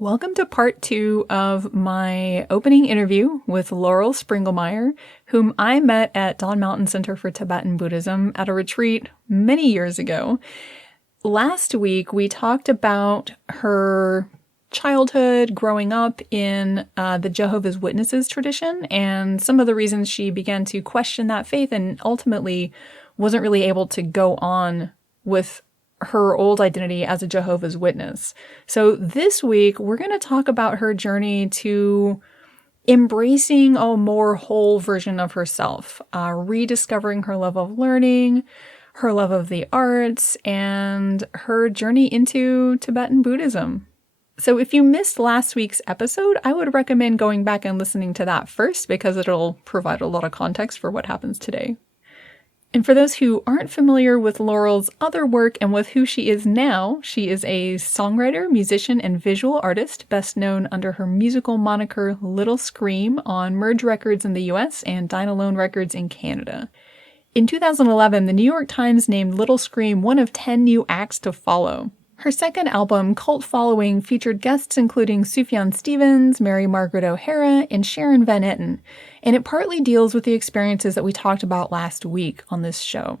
Welcome to part 2 of my opening interview with Laurel Sprengelmeyer, whom I met at Dawn Mountain Center for Tibetan Buddhism at a retreat many years ago. Last week, we talked about her childhood, growing up in the Jehovah's Witnesses tradition, and some of the reasons she began to question that faith and ultimately wasn't really able to go on with her old identity as a Jehovah's Witness. So this week, we're going to talk about her journey to embracing a more whole version of herself, rediscovering her love of learning, her love of the arts, and her journey into Tibetan Buddhism. So if you missed last week's episode, I would recommend going back and listening to that first because it'll provide a lot of context for what happens today. And for those who aren't familiar with Laurel's other work and with who she is now, she is a songwriter, musician, and visual artist, best known under her musical moniker Little Scream on Merge Records in the US and Dine Alone Records in Canada. In 2011, the New York Times named Little Scream one of 10 new acts to follow. Her second album, Cult Following, featured guests including Sufjan Stevens, Mary Margaret O'Hara, and Sharon Van Etten, and it partly deals with the experiences that we talked about last week on this show.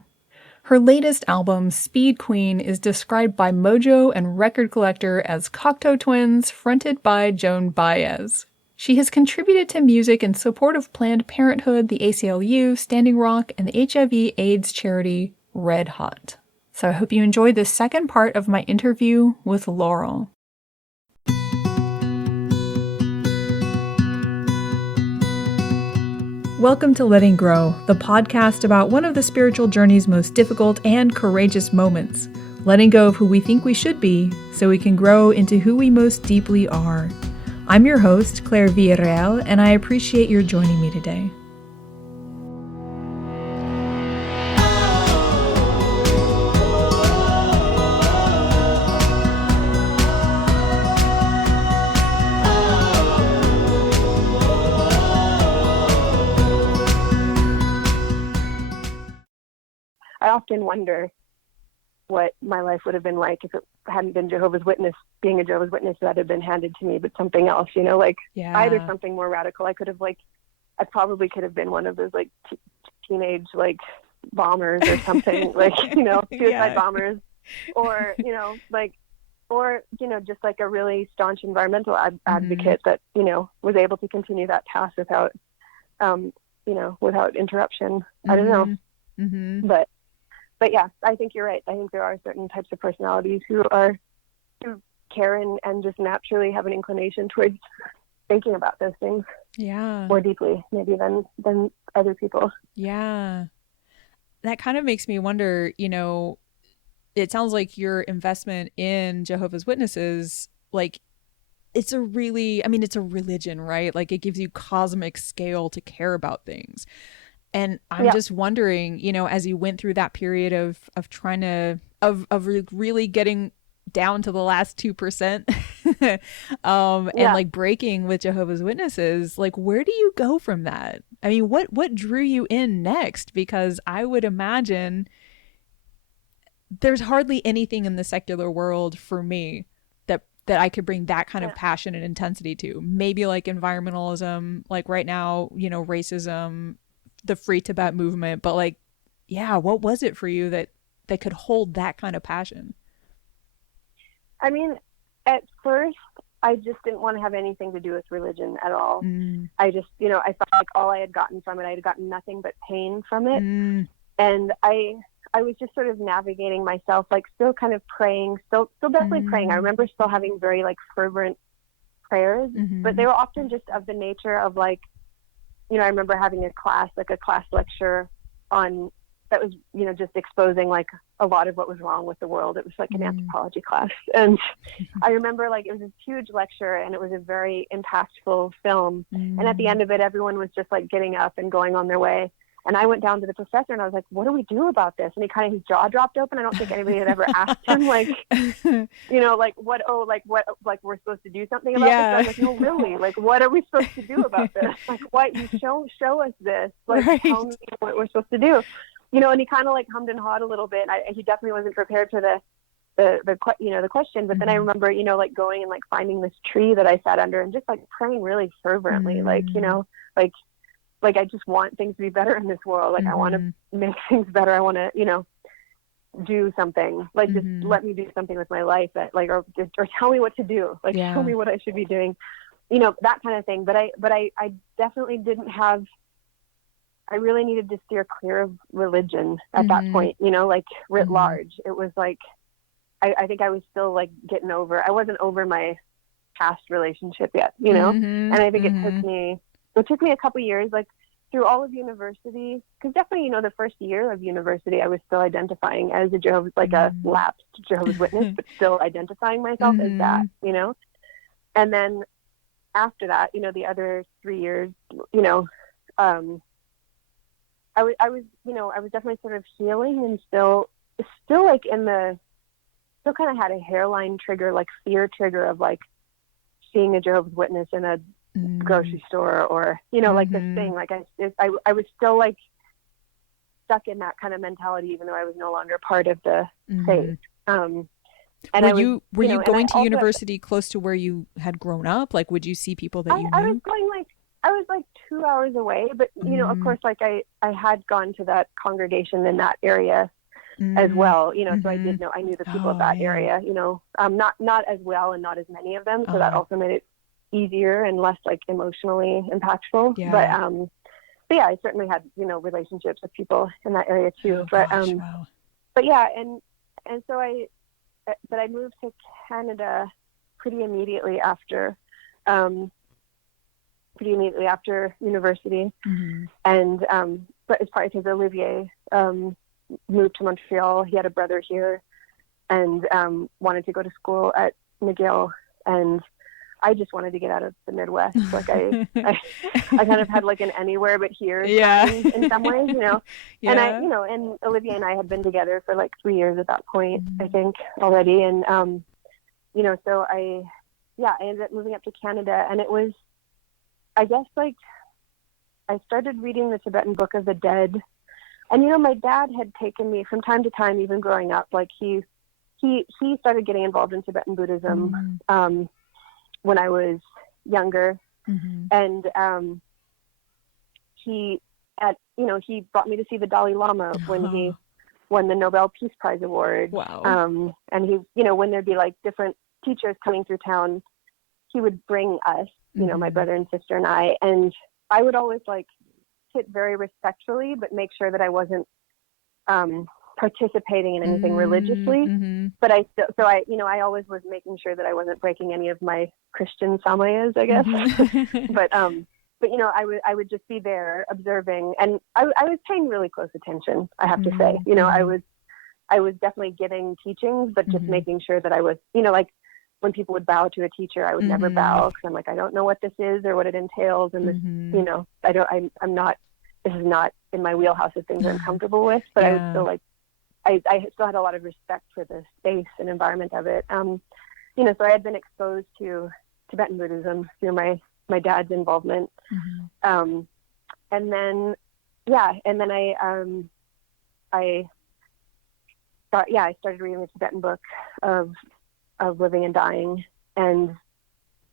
Her latest album, Speed Queen, is described by Mojo and Record Collector as Cocteau Twins, fronted by Joan Baez. She has contributed to music in support of Planned Parenthood, the ACLU, Standing Rock, and the HIV/AIDS charity Red Hot. So I hope you enjoyed this second part of my interview with Laurel. Welcome to Letting Grow, the podcast about one of the spiritual journey's most difficult and courageous moments, letting go of who we think we should be so we can grow into who we most deeply are. I'm your host, Claire Villarreal, and I appreciate your joining me today. I often wonder what my life would have been like if it hadn't been Jehovah's Witness, being a Jehovah's Witness that had been handed to me, but something else, either something more radical. I probably could have been one of those teenage bombers or something, suicide bombers, or, just a really staunch environmental advocate that, was able to continue that path without interruption. I don't know. Mm-hmm. But yeah, I think you're right. I think there are certain types of personalities who care and just naturally have an inclination towards thinking about those things more deeply, maybe than other people. Yeah. That kind of makes me wonder, it sounds like your investment in Jehovah's Witnesses, it's a religion, right? It gives you cosmic scale to care about things. And I'm just wondering, as you went through that period of trying to, of really getting down to the last 2%, and breaking with Jehovah's Witnesses, where do you go from that? I mean, what drew you in next? Because I would imagine there's hardly anything in the secular world for me that I could bring that kind of passion and intensity to. Maybe environmentalism, right now, racism, the Free Tibet movement, but what was it for you that could hold that kind of passion? I mean, at first I just didn't want to have anything to do with religion at all. I just, I felt all I had gotten from it, I had gotten nothing but pain from it. And I was just sort of navigating myself, still kind of praying, still definitely praying. I remember still having very fervent prayers, but they were often just of the nature of I remember having a class lecture on that was, just exposing a lot of what was wrong with the world. It was an anthropology class. And I remember it was this huge lecture and it was a very impactful film. And at the end of it, everyone was just getting up and going on their way. And I went down to the professor and I was like, what do we do about this? And his jaw dropped open. I don't think anybody had ever asked him, what we're supposed to do something about this. I was like, no, really? What are we supposed to do about this? What? You show us this. Tell me what we're supposed to do. And he kind of hummed and hawed a little bit. He definitely wasn't prepared for the the question. But then I remember, like going and like finding this tree that I sat under and just like praying really fervently, like, like I just want things to be better in this world. Like I want to make things better. I want to, do something, like just let me do something with my life that like, or tell me what to do. Like tell me what I should be doing, that kind of thing. But I definitely didn't have, I really needed to steer clear of religion at that point, like writ large. It was like, I think I was still like I wasn't over my past relationship yet, and I think it took me a couple years, like through all of university, because definitely, the first year of university, I was still identifying as a Jehovah's, like a lapsed Jehovah's Witness, but still identifying myself as that, and then after that, the other 3 years, I was definitely sort of healing and still like still kind of had a hairline trigger, like fear trigger of like seeing a Jehovah's Witness in a grocery store or, like this thing, like I was still like stuck in that kind of mentality, even though I was no longer part of the faith. And were you going to university close to where you had grown up? Like, would you see people that you knew? I was like 2 hours away, but of course, like I had gone to that congregation in that area as well, so I knew the people of that area, not as well and not as many of them. So that also made it easier and less like emotionally impactful. Yeah. But yeah, I certainly had, relationships with people in that area too. But yeah. And so I moved to Canada pretty immediately after university. And, but it's probably because Olivier, moved to Montreal. He had a brother here and, wanted to go to school at McGill. And I just wanted to get out of the Midwest. Like I kind of had like an anywhere but here in some ways, and and Olivia and I had been together for like 3 years at that point, I think already. And, so I ended up moving up to Canada, and it was, I guess, like I started reading the Tibetan Book of the Dead, and, my dad had taken me from time to time, even growing up, like he started getting involved in Tibetan Buddhism, when I was younger. And he brought me to see the Dalai Lama when he won the Nobel Peace Prize Award. Wow. And he, when there'd be like different teachers coming through town, he would bring us, my brother and sister and and I would always like sit very respectfully, but make sure that I wasn't participating in anything religiously. But I always was making sure that I wasn't breaking any of my Christian samayas, I guess. But I would just be there observing, and I was paying really close attention, I have to say. I was definitely getting teachings, but just making sure that I was, like when people would bow to a teacher, I would never bow, because I'm like, I don't know what this is or what it entails, and this, this is not in my wheelhouse of things I'm comfortable with. But I would still like, I still had a lot of respect for the space and environment of it. So I had been exposed to Tibetan Buddhism through my dad's involvement. And then I started reading the Tibetan book of living and dying, and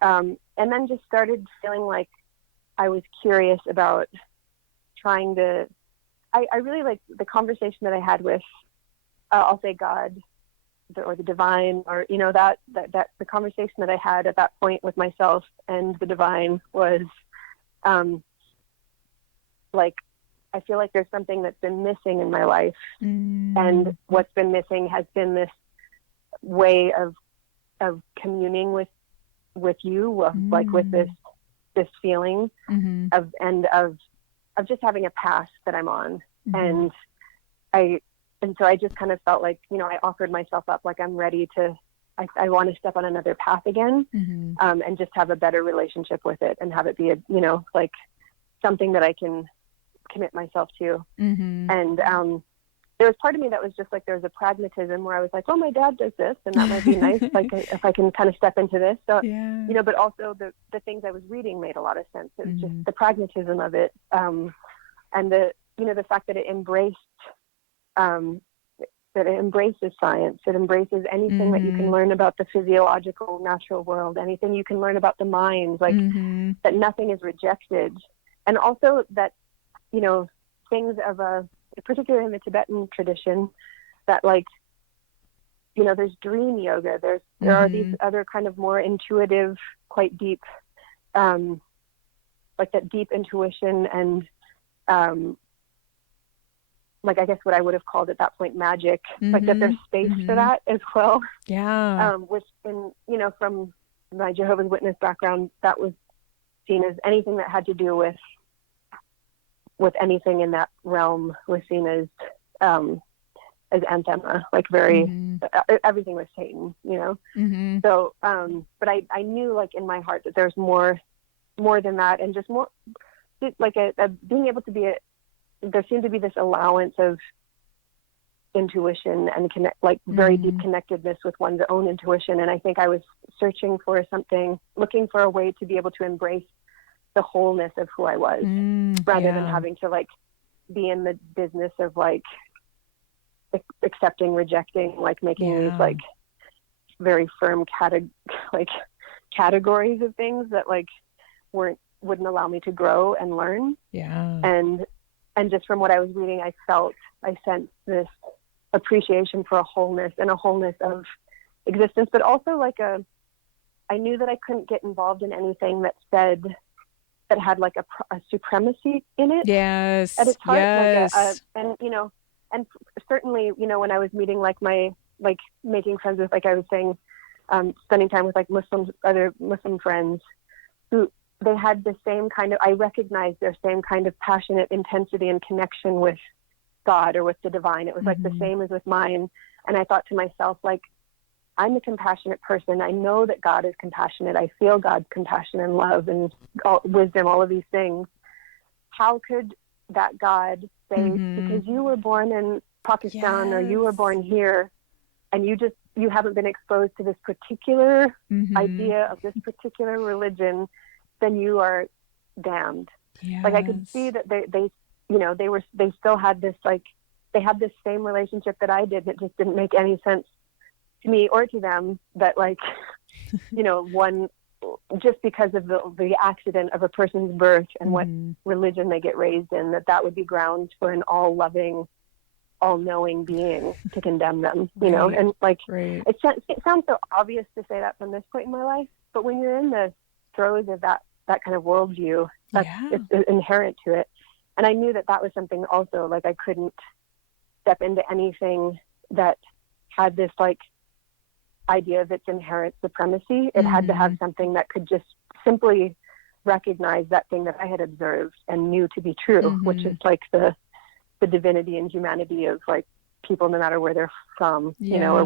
then just started feeling like I was curious about trying to, I really like the conversation that I had with, I'll say God, or the divine, or, that the conversation that I had at that point with myself and the divine was, like, I feel like there's something that's been missing in my life. And what's been missing has been this way of communing with you, like with this feeling of just having a path that I'm on. And so I just kind of felt like, I offered myself up, like I'm ready to, I want to step on another path again, and just have a better relationship with it, and have it be like something that I can commit myself to. And there was part of me that was just like, there was a pragmatism where I was like, oh, my dad does this, and that might be nice, like if I can kind of step into this. So, but also the things I was reading made a lot of sense. It was just the pragmatism of it, and the fact that it embraced that it embraces science. It embraces anything that you can learn about the physiological, natural world, anything you can learn about the mind, like that nothing is rejected. And also that, you know, things of particularly in the Tibetan tradition, that like, you know, there's dream yoga, there are these other kind of more intuitive, quite deep, like that deep intuition and, like, I guess what I would have called at that point magic, like that there's space for that as well. Yeah. Which in, you know, from my Jehovah's Witness background, that was seen as anything that had to do with anything in that realm was seen as anthema, like very, everything was Satan, you know? So, but I knew like in my heart that there's more than that, and just more like being able to be there seemed to be this allowance of intuition and like very deep connectedness with one's own intuition. And I think I was searching for something, looking for a way to be able to embrace the wholeness of who I was, rather than having to like be in the business of like accepting, rejecting, like making these like very firm categories of things that like wouldn't allow me to grow and learn. And just from what I was reading, I sensed this appreciation for a wholeness and a wholeness of existence, but also like I knew that I couldn't get involved in anything that had like a supremacy in it. Yes. At its heart. Yes. And, you know, and certainly, you know, when I was meeting like making friends with, like I was saying, spending time with like other Muslim friends who, they had the same kind of, I recognized their same kind of passionate intensity and connection with God or with the divine. It was like the same as with mine. And I thought to myself, like, I'm a compassionate person. I know that God is compassionate. I feel God's compassion and love and wisdom, all of these things. How could that God say, because you were born in Pakistan or you were born here and you haven't been exposed to this particular idea of this particular religion, then you are damned. Like I could see that they you know, they still had this, like, they had this same relationship that I did. It just didn't make any sense to me or to them that, like, you know, one, just because of the accident of a person's birth and what religion they get raised in, that would be grounds for an all-loving, all-knowing being to condemn them, you know? And like, it sounds so obvious to say that from this point in my life, but when you're in the throes of that kind of worldview, it's inherent to it. And I knew that was something also, like, I couldn't step into anything that had this like idea of its inherent supremacy. It had to have something that could just simply recognize that thing that I had observed and knew to be true, which is like the divinity and humanity of like people, no matter where they're from, you know, or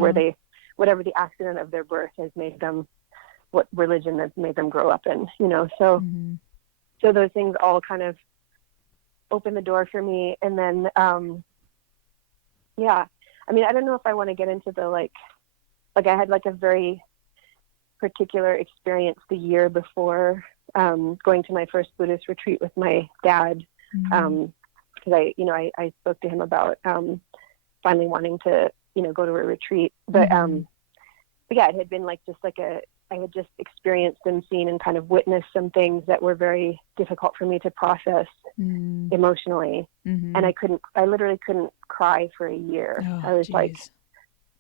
whatever the accident of their birth has made them, what religion has made them grow up in, you know. So those things all kind of opened the door for me. And then I mean, I don't know if I want to get into the like I had like a very particular experience the year before going to my first Buddhist retreat with my dad, because I spoke to him about finally wanting to, you know, go to a retreat, but yeah, it had been like just like I had just experienced and seen and kind of witnessed some things that were very difficult for me to process emotionally. And I literally couldn't cry for a year. I was like,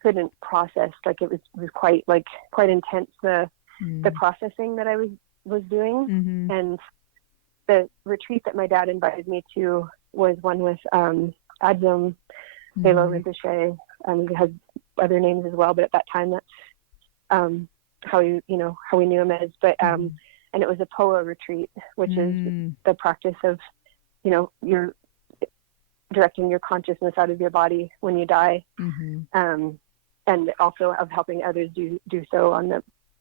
couldn't process, like it was quite intense, the processing that I was doing. And the retreat that my dad invited me to was one with Adzom Belo Rinpoche. He has other names as well, but at that time that's how we knew him as. But and it was a POA retreat, which is the practice of, you know, you're directing your consciousness out of your body when you die, and also of helping others do so on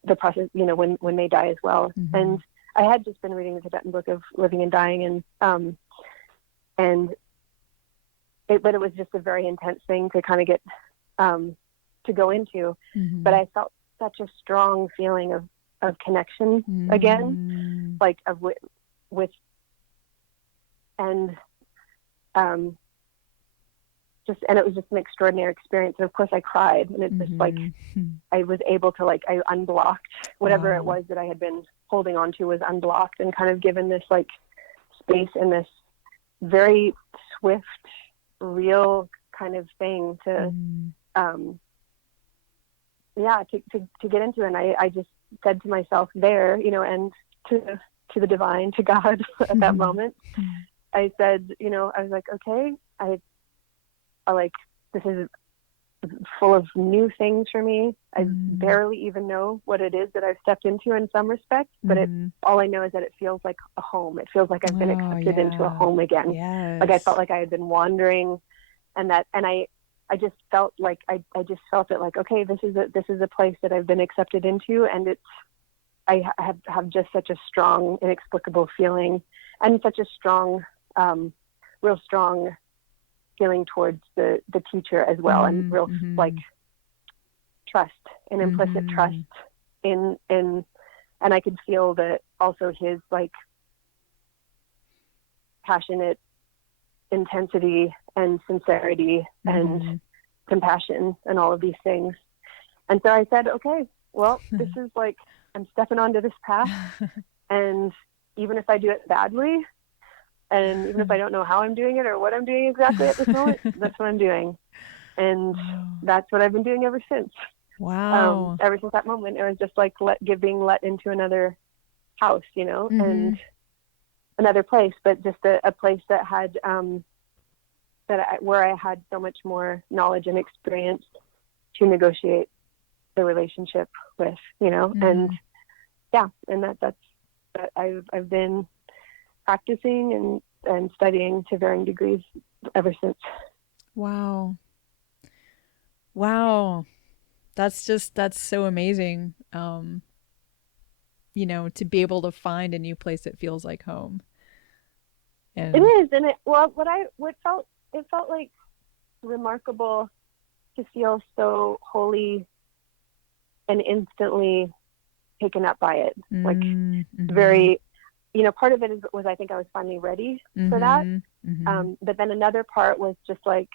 the process, you know, when they die as well. And I had just been reading the Tibetan book of Living and Dying, but it was just a very intense thing to kind of get to go into. But I felt such a strong feeling of connection again, like with and and it was just an extraordinary experience. And of course I cried, and it's just like, I was able to, like, I unblocked whatever it was that I had been holding on to was unblocked, and kind of given this like space and this very swift, real kind of thing to, to get into. And I just said to myself there, and to the divine, to God at that moment, I said, I was like, okay, I like, this is full of new things for me. I barely even know what it is that I've stepped into in some respects, but all I know is that it feels like a home. It feels like I've been accepted into a home again. Yes. Like I felt like I had been wandering, and I just felt like I just felt it like, okay, this is a place that I've been accepted into, and I have just such a strong, inexplicable feeling, and such a strong, real strong feeling towards the teacher as well, and real like trust and implicit trust in, and I could feel that also his like passionate intensity and sincerity and compassion and all of these things. And so I said, okay, well, this is like, I'm stepping onto this path, and even if I do it badly, and even if I don't know how I'm doing it or what I'm doing exactly at this moment, that's what I'm doing. And that's what I've been doing ever since. Wow. Ever since that moment, it was just like being let into another house, and another place, but just a place that had, where I had so much more knowledge and experience to negotiate the relationship with, and that's I've been practicing and studying to varying degrees ever since. Wow. That's so amazing. To be able to find a new place that feels like home. And it is. And it felt like remarkable to feel so wholly and instantly taken up by it. Like very, part of it was I think I was finally ready for that. But then another part was just like,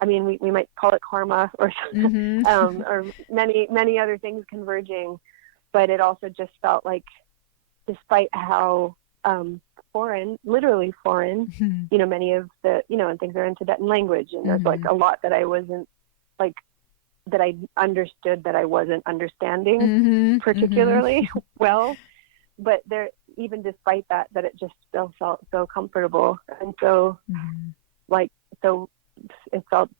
I mean, we might call it karma or or many other things converging, but it also just felt like, despite how literally foreign, many of the, and things are in Tibetan language, and there's like a lot that I wasn't like, that I understood that I wasn't understanding particularly well, but there, even despite that it just still felt so comfortable. And so so it felt,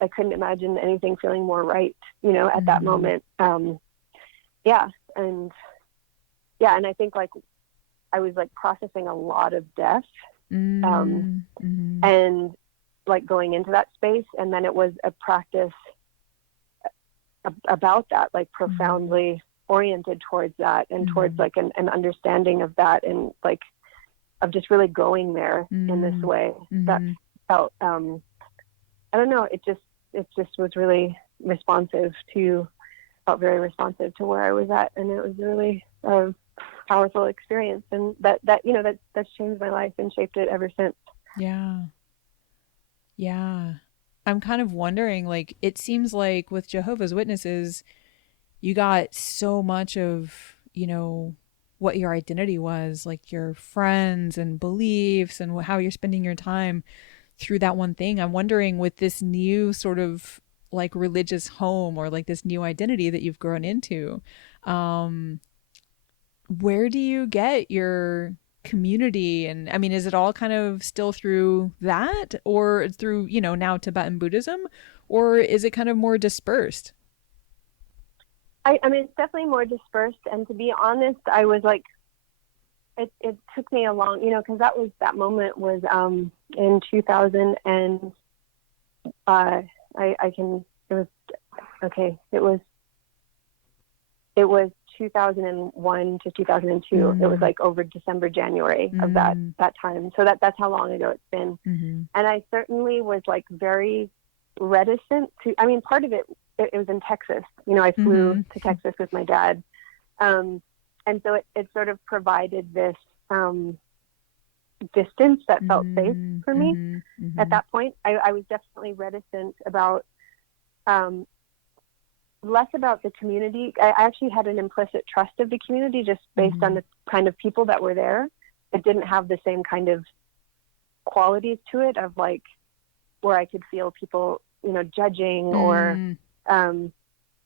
I couldn't imagine anything feeling more right, at that moment. And I think like I was like processing a lot of death, and like going into that space. And then it was a practice about that, like profoundly oriented towards that, and towards like an understanding of that, and like of just really going there in this way that felt, I don't know, it just was really felt very responsive to where I was at. And it was really a powerful experience. And that's changed my life and shaped it ever since. Yeah. I'm kind of wondering, like, it seems like with Jehovah's Witnesses, you got so much of, what your identity was, like your friends and beliefs and how you're spending your time through that one thing. I'm wondering, with this new sort of like religious home, or like this new identity that you've grown into, where do you get your community? And I mean, is it all kind of still through that, or through, now Tibetan Buddhism, or is it kind of more dispersed? I mean, it's definitely more dispersed. And to be honest, I was like, it took me a long, because that moment was in 2000, and it was 2001 to 2002. It was like over December, January of that time. So that's how long ago it's been. And I certainly was like very reticent to, I mean, part of it was in Texas. I flew to Texas with my dad. And so it sort of provided this distance that felt safe for me. Mm-hmm. At that point, I was definitely reticent about, less about the community. I actually had an implicit trust of the community just based on the kind of people that were there. It didn't have the same kind of qualities to it of like, where I could feel people, judging or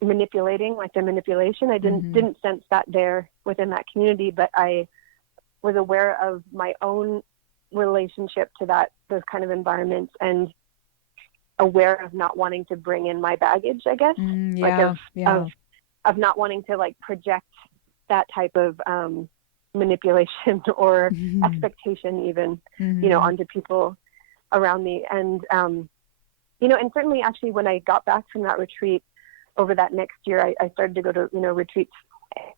manipulating, like the manipulation. I didn't sense that there within that community, but I was aware of my own relationship to those kind of environments, and aware of not wanting to bring in my baggage, I guess, of not wanting to like project that type of manipulation or expectation even, onto people around me. And, and certainly actually when I got back from that retreat over that next year, I started to go to, retreats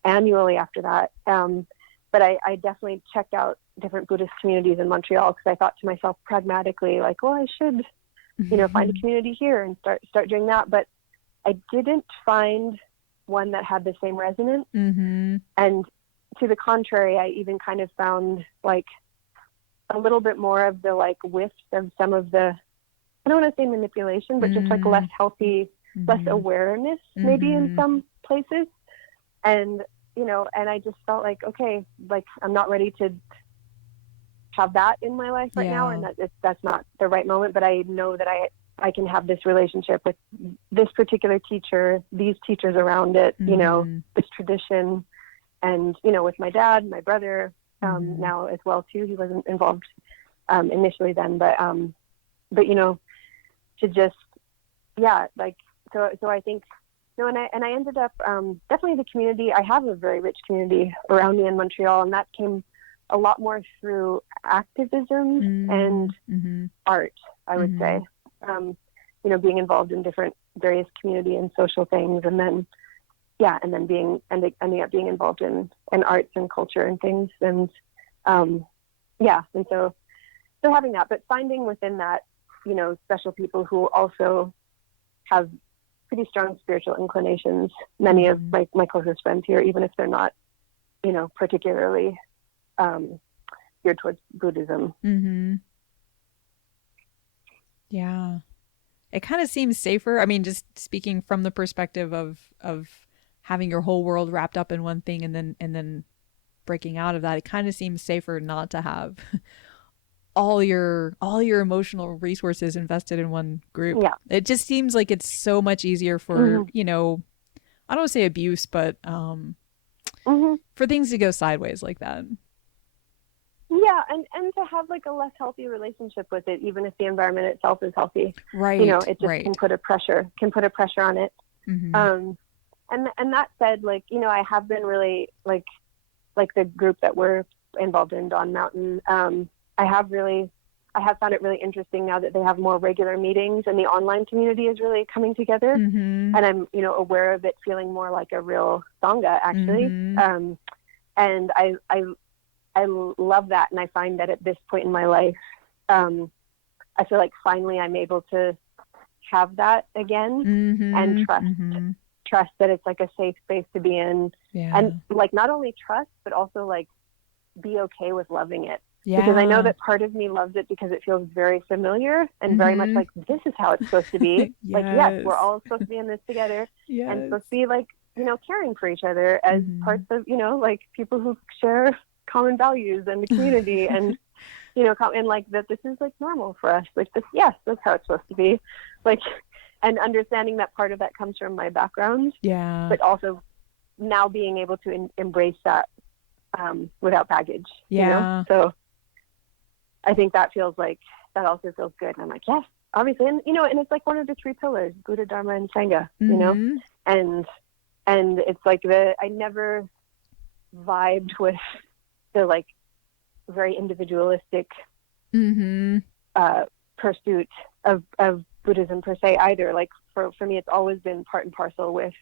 annually after that. But I definitely checked out different Buddhist communities in Montreal, because I thought to myself pragmatically, like, well, I should, find a community here and start doing that. But I didn't find one that had the same resonance. And to the contrary, I even kind of found like a little bit more of the like whiffs of some of the, I don't want to say manipulation, but just like less healthy, less awareness maybe in some places. And, and I just felt like, okay, like I'm not ready to have that in my life right now. And that's not the right moment, but I know that I can have this relationship with this particular teacher, these teachers around it, this tradition, and, with my dad, my brother, now as well too. He wasn't involved, initially then, but to just, so I think, and I ended up, definitely the community. I have a very rich community around me in Montreal, and that came a lot more through activism and art, I would say, being involved in different various community and social things. And then, ending up being involved in arts and culture and things. And, and so having that, but finding within that, special people who also have pretty strong spiritual inclinations. Many of my closest friends here, even if they're not, particularly geared towards Buddhism. Yeah. It kind of seems safer. I mean, just speaking from the perspective of having your whole world wrapped up in one thing and then breaking out of that, it kind of seems safer not to have all your emotional resources invested in one group. Yeah. It just seems like it's so much easier for, I don't want to say abuse, but for things to go sideways like that. Yeah, and to have like a less healthy relationship with it, even if the environment itself is healthy. Right. It just can put a pressure on it. And that said, like, I have been really like the group that we're involved in, Dawn Mountain. I have found it really interesting now that they have more regular meetings and the online community is really coming together. And I'm, aware of it feeling more like a real Sangha actually. And I love that. And I find that at this point in my life, I feel like finally I'm able to have that again and trust that it's like a safe space to be in. And like, not only trust, but also like be okay with loving it. Because I know that part of me loves it because it feels very familiar and very much like this is how it's supposed to be. Like, yes, we're all supposed to be in this together and supposed to be like, caring for each other as parts of, like people who share common values and the community and, and like that this is like normal for us. Like this, yes, that's how it's supposed to be. Like, and understanding that part of that comes from my background. But also now being able to embrace that without baggage. So I think that also feels good. And I'm like, yes, obviously. And, and it's like one of the three pillars, Buddha, Dharma, and Sangha, and it's like I never vibed with the like very individualistic pursuit of Buddhism per se either. Like for me, it's always been part and parcel with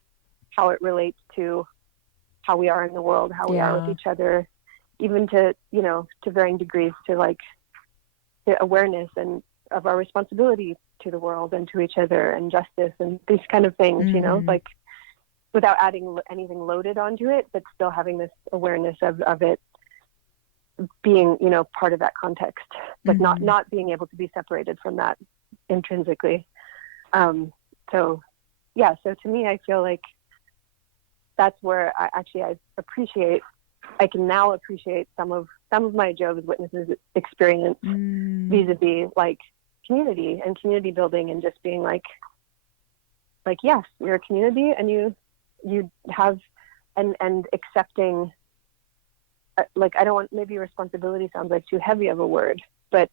how it relates to how we are in the world, how we are with each other, even to varying degrees to like the awareness and of our responsibility to the world and to each other and justice and these kind of things, like without adding anything loaded onto it, but still having this awareness of it. being, part of that context, but not being able to be separated from that intrinsically. So to me, I feel like that's where I can now appreciate some of my Jehovah's Witnesses experience vis-a-vis like community and community building, and just being like, yes, you're a community, and you have, and accepting, like, I don't want, maybe responsibility sounds like too heavy of a word, but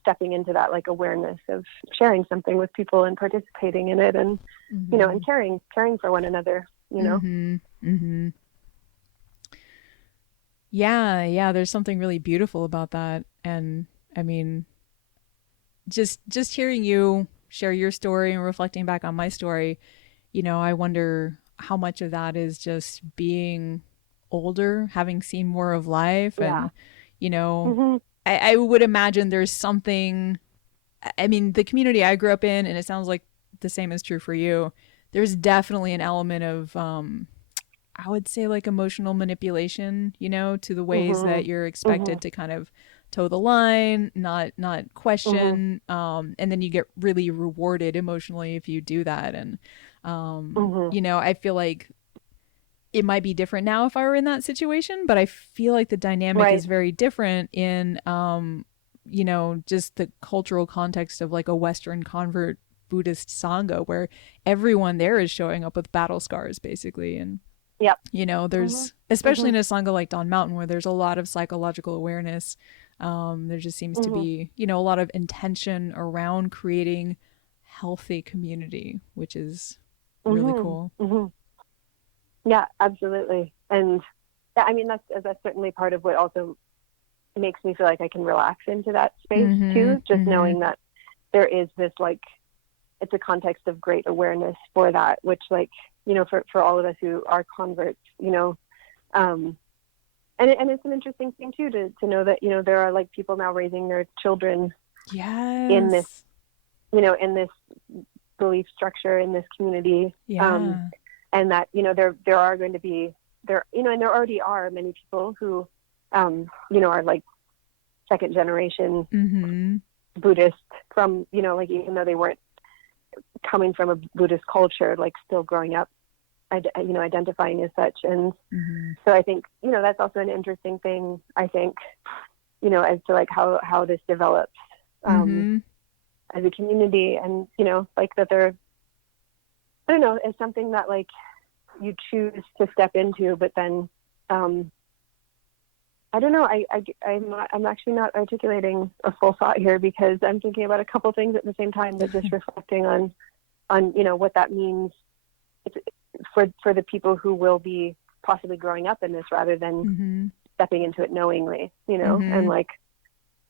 stepping into that, like, awareness of sharing something with people and participating in it, and and caring for one another, Yeah, there's something really beautiful about that. And I mean, just hearing you share your story and reflecting back on my story, I wonder how much of that is just being older, having seen more of life. And I would imagine there's something, I mean, the community I grew up in, and it sounds like the same is true for you, there's definitely an element of I would say, like, emotional manipulation, to the ways that you're expected to kind of toe the line, not question, and then you get really rewarded emotionally if you do that. And I feel like it might be different now if I were in that situation, but I feel like the dynamic is very different in just the cultural context of, like, a Western convert Buddhist Sangha, where everyone there is showing up with battle scars, basically. And there's, especially in a Sangha like Dawn Mountain, where there's a lot of psychological awareness, there just seems to be, a lot of intention around creating healthy community, which is really cool. Yeah, absolutely. And I mean, that's certainly part of what also makes me feel like I can relax into that space too, just knowing that there is this, like, it's a context of great awareness for that, which, like, for all of us who are converts, and it's an interesting thing too, to know that, there are, like, people now raising their children in this, in this belief structure, in this community. And that, there are going to be and there already are many people who, are, like, second generation Buddhist from, like, even though they weren't coming from a Buddhist culture, like, still growing up, identifying as such. And so I think, that's also an interesting thing, I think, as to, like, how this develops as a community, and, like, that they're, I don't know, it's something that, like, you choose to step into, but then, I don't know, I'm actually not articulating a full thought here, because I'm thinking about a couple things at the same time, but just reflecting on what that means for the people who will be possibly growing up in this, rather than stepping into it knowingly, and, like,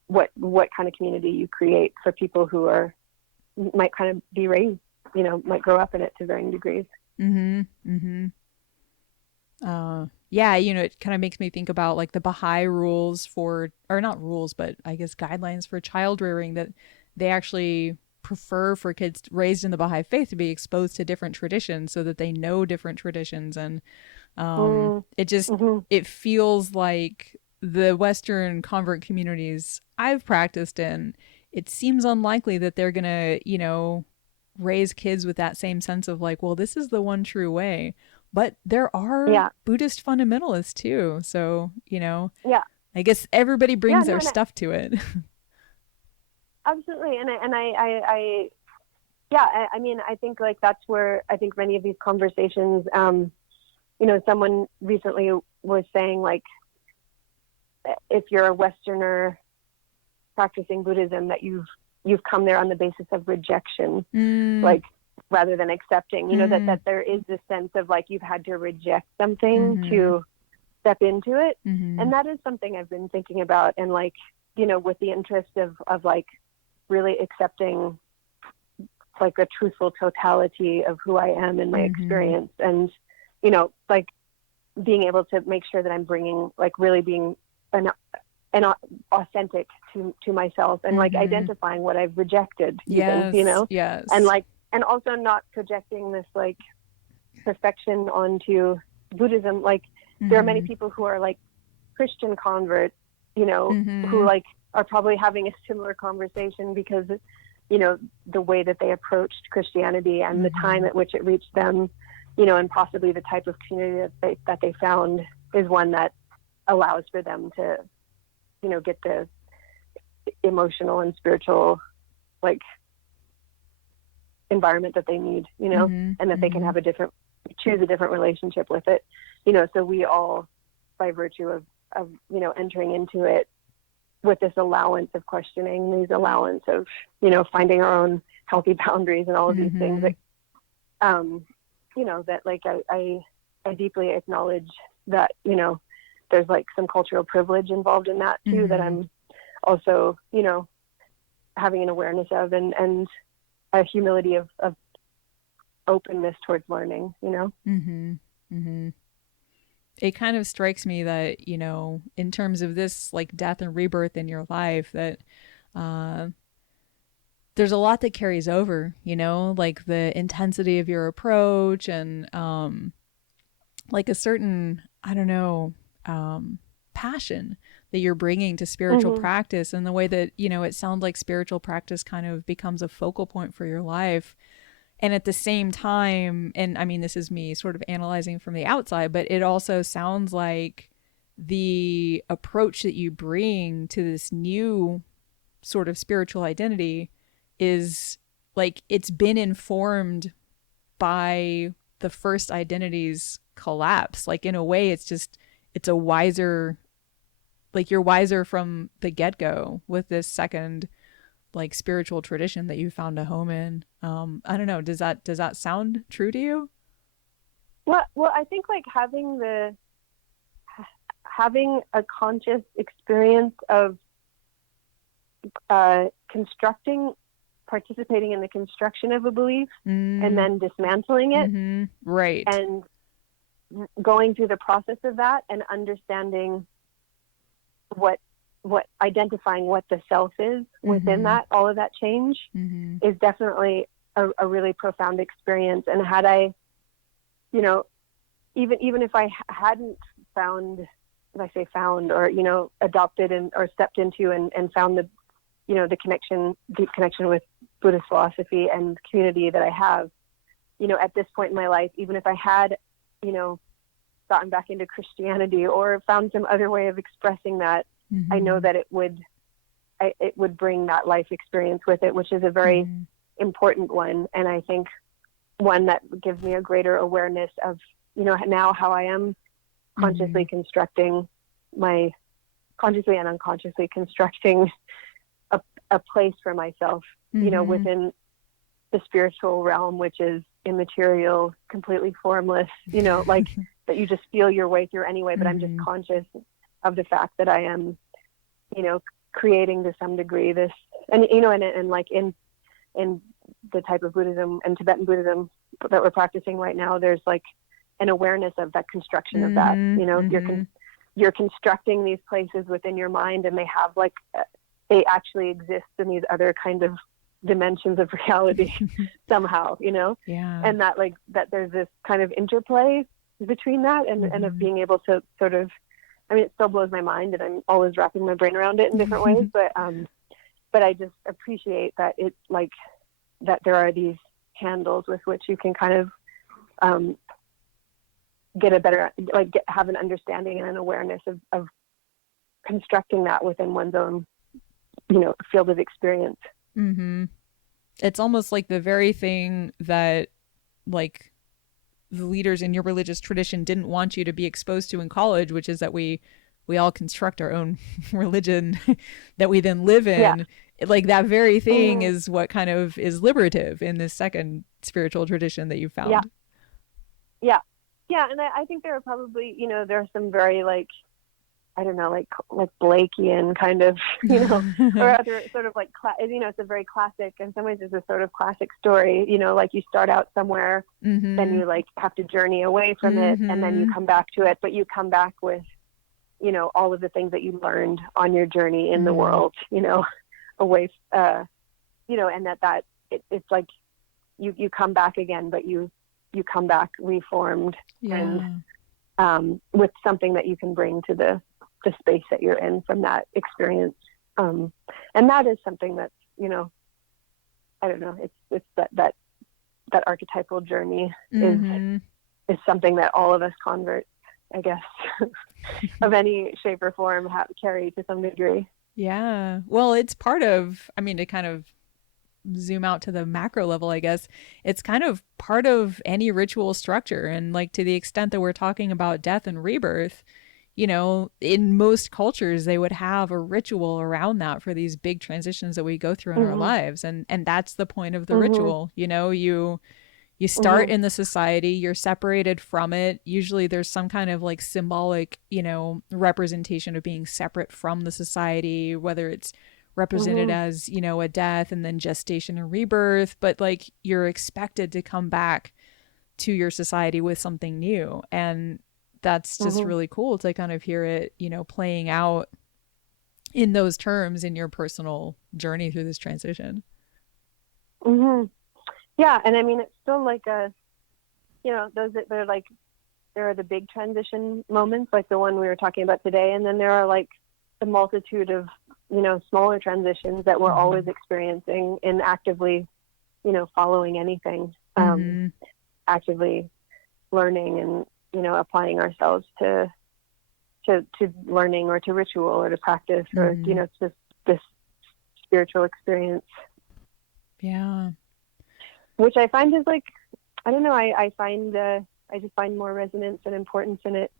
what kind of community you create for people who might kind of be raised, might grow up in it to varying degrees. It kind of makes me think about, like, the Baha'i rules or not rules, but I guess guidelines for child rearing, that they actually prefer for kids raised in the Baha'i faith to be exposed to different traditions, so that they know different traditions. And it just it feels like the Western convert communities I've practiced in, it seems unlikely that they're gonna raise kids with that same sense of, like, well, this is the one true way. But there are Buddhist fundamentalists too, so I guess everybody brings their stuff to it. Absolutely. And I mean, I think, like, that's where I think many of these conversations, someone recently was saying, like, if you're a Westerner practicing Buddhism, that you've come there on the basis of rejection, like, rather than accepting, that there is this sense of, like, you've had to reject something to step into it. And that is something I've been thinking about, and, like, with the interest of like, really accepting, like, a truthful totality of who I am in my experience, and, like, being able to make sure that I'm bringing, like, really being an authentic to myself, and, like, identifying what I've rejected, even, and, like, and also not projecting this, like, perfection onto Buddhism. Like, there are many people who are, like, Christian converts, who like are probably having a similar conversation because, the way that they approached Christianity and the time at which it reached them, and possibly the type of community that they found is one that allows for them to, get the emotional and spiritual, like, environment that they need, and that they can have choose a different relationship with it, so we all, by virtue of entering into it with this allowance of questioning, these allowance of, finding our own healthy boundaries and all of these things that, that like I deeply acknowledge that, there's like some cultural privilege involved in that too, that I'm also, having an awareness of, and a humility of openness towards learning, It kind of strikes me that, in terms of this like death and rebirth in your life, that there's a lot that carries over, like the intensity of your approach and like a certain, I don't know, passion that you're bringing to spiritual practice, and the way that, it sounds like spiritual practice kind of becomes a focal point for your life. And at the same time, and I mean, this is me sort of analyzing from the outside, but it also sounds like the approach that you bring to this new sort of spiritual identity is like, it's been informed by the first identity's collapse. Like, in a way, it's a wiser, like, you're wiser from the get-go with this second like spiritual tradition that you found a home in. I don't know. Does that sound true to you? Well, I think like having a conscious experience of participating in the construction of a belief and then dismantling it, right, and going through the process of that and understanding what identifying what the self is within that, all of that change is definitely a really profound experience. And had I, even if I hadn't found, if I say found, or, adopted or stepped into and found the, the deep connection with Buddhist philosophy and community that I have, at this point in my life, even if I had, gotten back into Christianity or found some other way of expressing that, I know that it would bring that life experience with it, which is a very important one. And I think one that gives me a greater awareness of, now how I am consciously constructing consciously and unconsciously constructing a place for myself, within the spiritual realm, which is immaterial, completely formless, like that you just feel your way through anyway, but I'm just conscious of the fact that I am, creating to some degree this, and, and like in the type of Buddhism and Tibetan Buddhism that we're practicing right now, there's like an awareness of that construction of that, you're constructing these places within your mind, and they have like, they actually exist in these other kind of dimensions of reality somehow, and that like, that there's this kind of interplay between that and of being able to sort of, I mean, it still blows my mind, and I'm always wrapping my brain around it in different ways, but I just appreciate that it's like, that there are these handles with which you can kind of get a better, like have an understanding and an awareness of constructing that within one's own, field of experience. It's almost like the very thing that like the leaders in your religious tradition didn't want you to be exposed to in college, which is that we all construct our own religion that we then live in. Like that very thing is what kind of is liberative in this second spiritual tradition that you found. Yeah. And I think there are probably, there are some very like, I don't know, like Blakean kind of, or other sort of like, it's a very classic, in some ways it's a sort of classic story, like you start out somewhere, then you like have to journey away from it, and then you come back to it, but you come back with, all of the things that you learned on your journey in the world, away, and it's like you come back again, but you come back reformed and with something that you can bring to the the space that you're in from that experience. And that is something that's, you know, I don't know, it's that archetypal journey is something that all of us converts, I guess, of any shape or form carry to some degree. Yeah. Well, it's part of, I mean, to kind of zoom out to the macro level, I guess, it's kind of part of any ritual structure. And like to the extent that we're talking about death and rebirth, you know, in most cultures, they would have a ritual around that for these big transitions that we go through in our lives. And that's the point of the ritual. You know, you start in the society, you're separated from it. Usually there's some kind of like symbolic, you know, representation of being separate from the society, whether it's represented as, you know, a death and then gestation and rebirth, but like you're expected to come back to your society with something new. And that's just really cool to kind of hear it, you know, playing out in those terms in your personal journey through this transition. Yeah. And I mean, it's still like you know, there are the big transition moments, like the one we were talking about today. And then there are like the multitude of, you know, smaller transitions that we're always experiencing in actively, you know, following anything, actively learning and, you know, applying ourselves to learning or to ritual or to practice or, you know, just this spiritual experience. Yeah. Which I find is like, I don't know, I just find more resonance and importance in it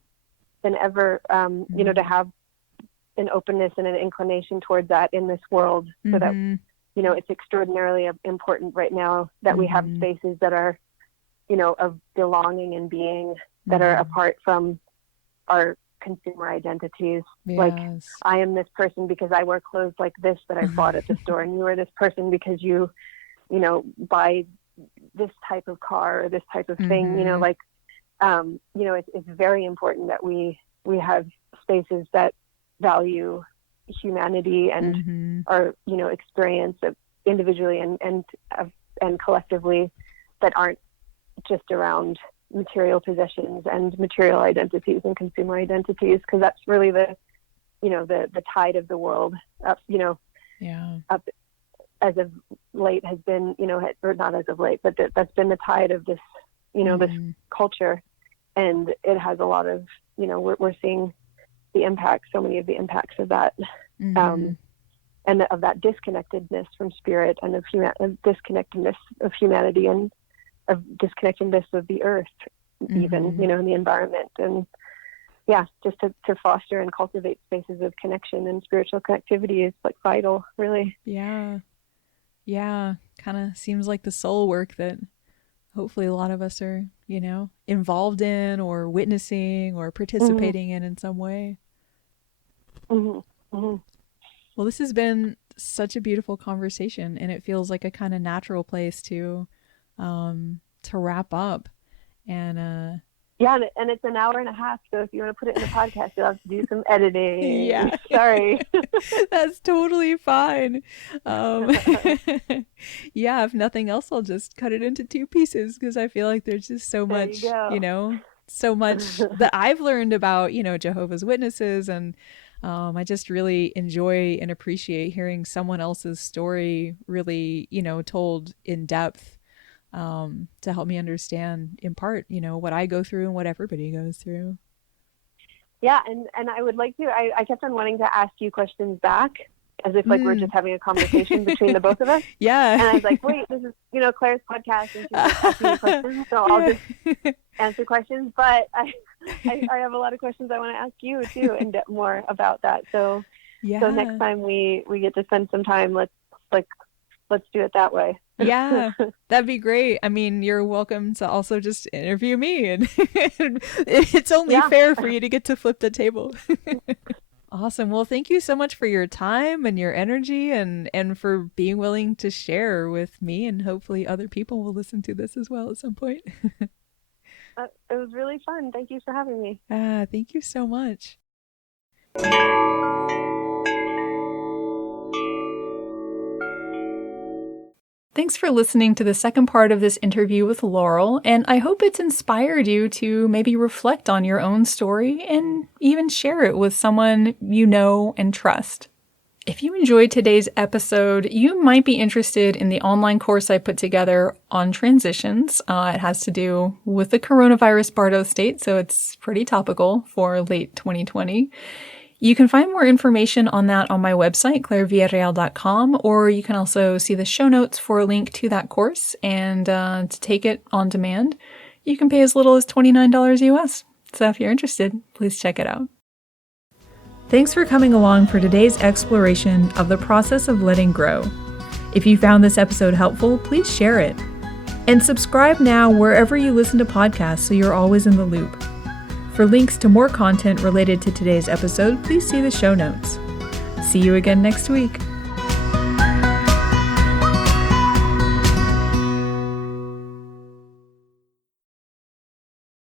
than ever, you know, to have an openness and an inclination towards that in this world, so that, you know, it's extraordinarily important right now that we have spaces that are, you know, of belonging and being that are apart from our consumer identities. Yes. Like, I am this person because I wear clothes like this that I bought at the store, and you are this person because you know, buy this type of car or this type of thing, you know, like, you know, it's very important that we have spaces that value humanity and our, you know, experience of individually and collectively, that aren't just around material possessions and material identities and consumer identities, because that's really the, you know, the tide of the world up, you know, up as of late has been, you know, or not as of late, but that's been the tide of this, you know, this culture. And it has a lot of, you know, we're seeing the impacts, so many of the impacts of that, and of that disconnectedness from spirit and of disconnectedness of humanity and of disconnectedness of the earth, even, you know, in the environment. And yeah, just to foster and cultivate spaces of connection and spiritual connectivity is like vital, really. Yeah, kind of seems like the soul work that hopefully a lot of us are, you know, involved in or witnessing or participating in some way. Well, this has been such a beautiful conversation, and it feels like a kind of natural place to wrap up. And yeah, and it's an hour and a half, so if you want to put it in the podcast, you'll have to do some editing. Yeah. Sorry. That's totally fine. Yeah, if nothing else, I'll just cut it into 2 pieces, because I feel like there's just so much, you know, so much that I've learned about, you know, Jehovah's Witnesses. And I just really enjoy and appreciate hearing someone else's story really, you know, told in depth, to help me understand in part, you know, what I go through and what everybody goes through. Yeah, and I would like to, I kept on wanting to ask you questions back, as if like we're just having a conversation between the both of us. Yeah. And I was like, wait, this is, you know, Claire's podcast, and she's like asking me questions, so I'll just answer questions. But I have a lot of questions I want to ask you too, and get more about that. So next time we get to spend some time, let's do it that way. Yeah, that'd be great. I mean, you're welcome to also just interview me, and it's only fair for you to get to flip the table. Awesome. Well, thank you so much for your time and your energy, and for being willing to share with me, and hopefully other people will listen to this as well at some point. It was really fun. Thank you for having me. Thank you so much. Thanks for listening to the second part of this interview with Laurel, and I hope it's inspired you to maybe reflect on your own story and even share it with someone you know and trust. If you enjoyed today's episode, you might be interested in the online course I put together on transitions. It has to do with the coronavirus Bardo state, so it's pretty topical for late 2020. You can find more information on that on my website, clairevillarreal.com, or you can also see the show notes for a link to that course. And to take it on demand, you can pay as little as $29 US. So if you're interested, please check it out. Thanks for coming along for today's exploration of the process of letting grow. If you found this episode helpful, please share it. And subscribe now wherever you listen to podcasts so you're always in the loop. For links to more content related to today's episode, please see the show notes. See you again next week.